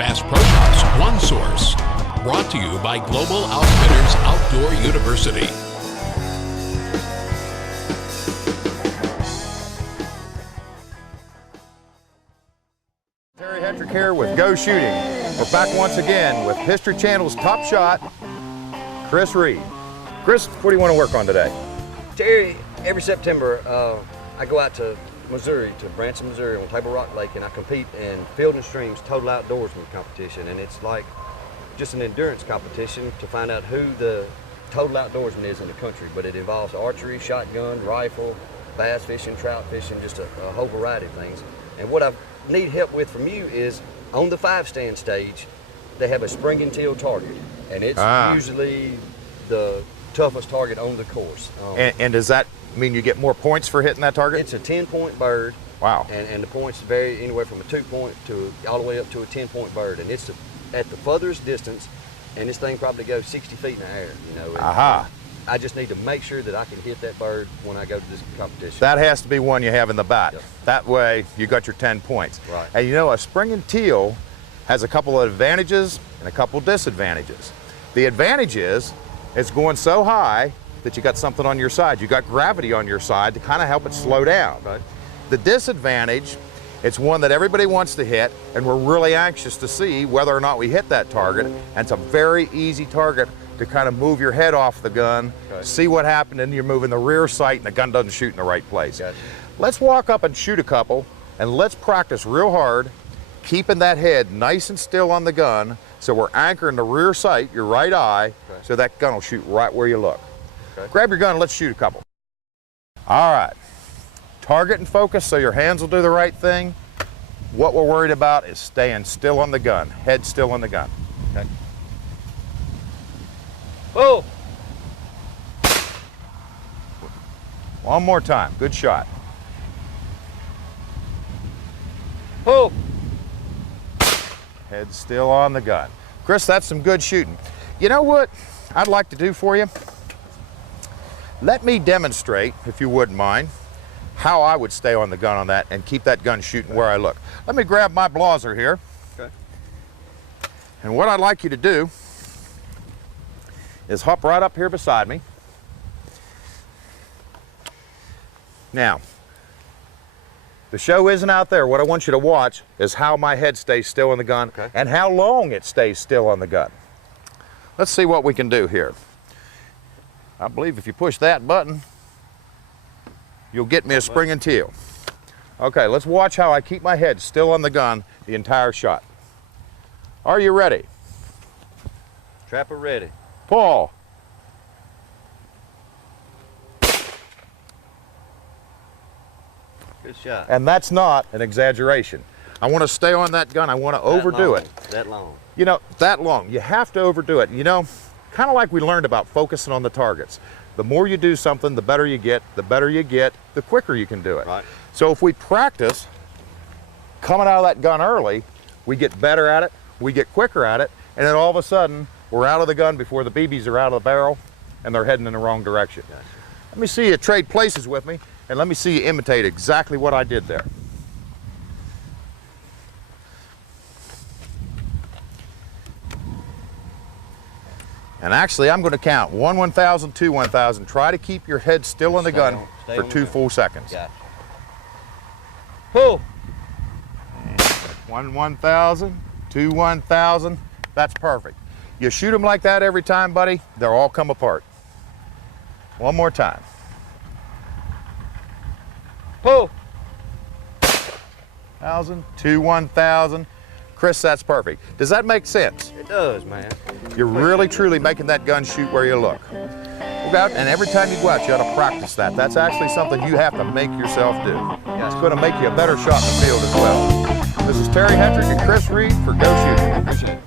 Bass Pro Shop's One Source. Brought to you by Global Outfitters Outdoor University. Terry Hetrick here with Go Shooting. We're back once again with History Channel's top shot, Chris Reed. Chris, what do you want to work on today? Terry, every September I go out to Missouri, to Branson, Missouri on Table Rock Lake, and I compete in Field and Stream's Total Outdoorsman competition. And it's like just an endurance competition to find out who the total outdoorsman is in the country. But it involves archery, shotgun, rifle, bass fishing, trout fishing, just a whole variety of things. And what I need help with from you is on the 5-stand stage, they have a spring and teal target. And it's usually the toughest target on the course. And does that mean you get more points for hitting that target? It's a 10-point bird. Wow. And the points vary anywhere from a 2-point to all the way up to a 10-point bird. And it's at the furthest distance, and this thing probably goes 60 feet in the air, you know. I just need to make sure that I can hit that bird when I go to this competition. That has to be one you have in the back. Yep. That way you got your 10 points. Right. And you know, a spring and teal has a couple of advantages and a couple disadvantages. The advantage is it's going so high that you got something on your side. You got gravity on your side to kind of help it slow down. Right. The disadvantage, it's one that everybody wants to hit, and we're really anxious to see whether or not we hit that target. And it's a very easy target to kind of move your head off the gun, see what happened, and you're moving the rear sight and the gun doesn't shoot in the right place. Gotcha. Let's walk up and shoot a couple, and let's practice real hard, keeping that head nice and still on the gun, so we're anchoring the rear sight, your right eye, so that gun will shoot right where you look. Grab your gun and let's shoot a couple. All right, target and focus so your hands will do the right thing. What we're worried about is staying still on the gun, head still on the gun. Okay. Oh! One more time, good shot. Oh! Head still on the gun. Chris, that's some good shooting. You know what I'd like to do for you? Let me demonstrate, if you wouldn't mind, how I would stay on the gun on that and keep that gun shooting where I look. Let me grab my blazer here. Okay. And what I'd like you to do is hop right up here beside me. Now, the show isn't out there. What I want you to watch is how my head stays still on the gun and how long it stays still on the gun. Let's see what we can do here. I believe if you push that button, you'll get me a spring and teal. Okay, let's watch how I keep my head still on the gun the entire shot. Are you ready? Trapper ready. Paul. Good shot. And that's not an exaggeration. I want to stay on that gun. I want to overdo it. That long. You know, that long. You have to overdo it. You know, kind of like we learned about focusing on the targets. The more you do something, the better you get. The better you get, the quicker you can do it. Right. So if we practice coming out of that gun early, we get better at it, we get quicker at it, and then all of a sudden, we're out of the gun before the BBs are out of the barrel and they're heading in the wrong direction. Gotcha. Let me see you trade places with me, and let me see you imitate exactly what I did there. And actually, I'm going to count 1 1,000, 2 1,000. Try to keep your head still on the gun for 2 full seconds. Gotcha. Pull. 1 1,000, 2 1,000. That's perfect. You shoot them like that every time, buddy, they'll all come apart. One more time. Pull. 1,000, 2 1,000. Chris, that's perfect. Does that make sense? It does, man. You're really, truly making that gun shoot where you look. Go out, and every time you go out, you ought to practice that. That's actually something you have to make yourself do. It's going to make you a better shot in the field as well. This is Terry Hetrick and Chris Reed for Go Shooting.